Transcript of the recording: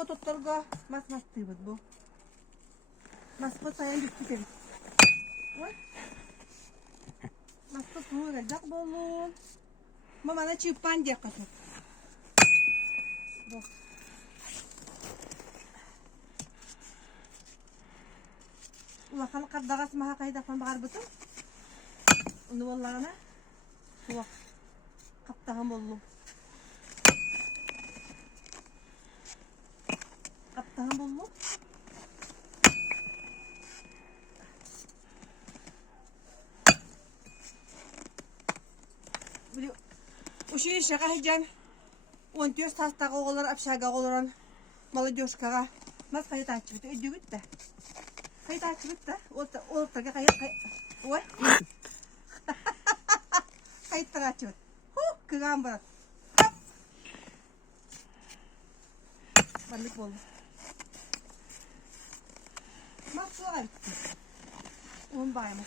o tutturga mas tıybıt bu. Mas bu sayan gitti tabi. Mas bu tuğu gelecek bolun. Mamana çipan diye kasır. Bu. Ulakan kaddagas maha kayda fan bakar butun. Onu bollağına. Ulak. Kaptağın bollum. Kaptağın bollum. Biliyor. Uşu işe kahıcan. 14 sastağı oğullar apşaga oğulların. Молодежкаға. Mas kayıt açı bitti. Ödü bitti. Kayıt açı bitti. Ortaga kayıt. Oy. Kayıtları açı bitti. Kıgan bırak. Bandık oldu. Mas suğa bitti. 10 bayımız.